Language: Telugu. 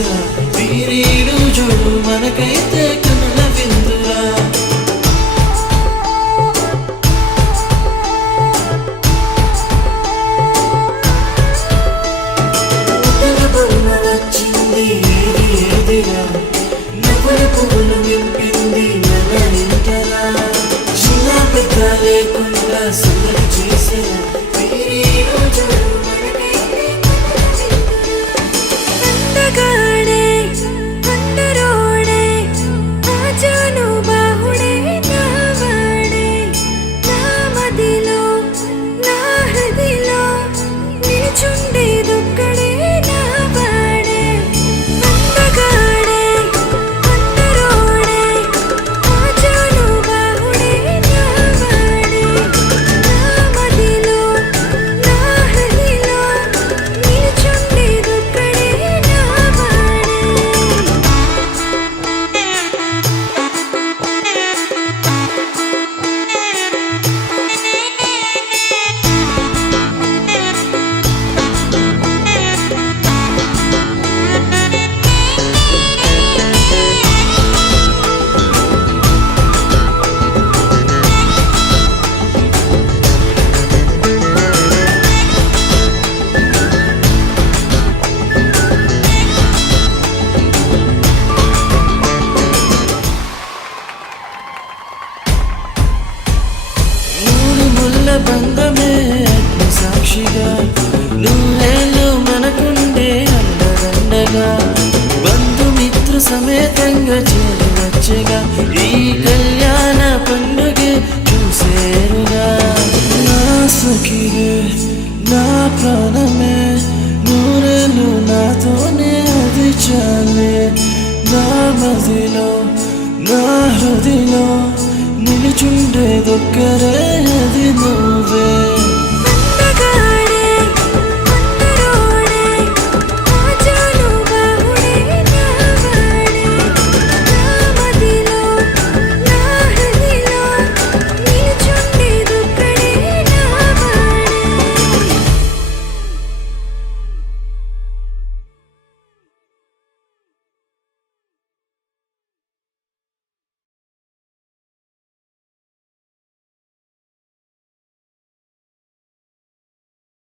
చేసరా వీరీడు జోడు మనకైతే కనుల విందురా వచ్చింది ఏది ఏదిరా నవ్వుల పువ్వులు నింపింది మన ఇంటరా చిన్న పెద్ద లేకుండా సందడి చేసరా వీరీడు జోడు బంధమే సాక్షిగా నూరేళ్ళు మనకుండే అండదండగా బంధుమిత్ర సమేతంగా చేరవచ్చగా ఈ కళ్యాణ పండుగ చూసేరుగా నా సఖివే నా ప్రాణమే నూరేళ్ళు నాతోనే అది చాలే నా మదిలో నా హృదిలో నిలుచుండేదొక్కరే అది నువ్వే